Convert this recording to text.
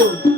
Boom.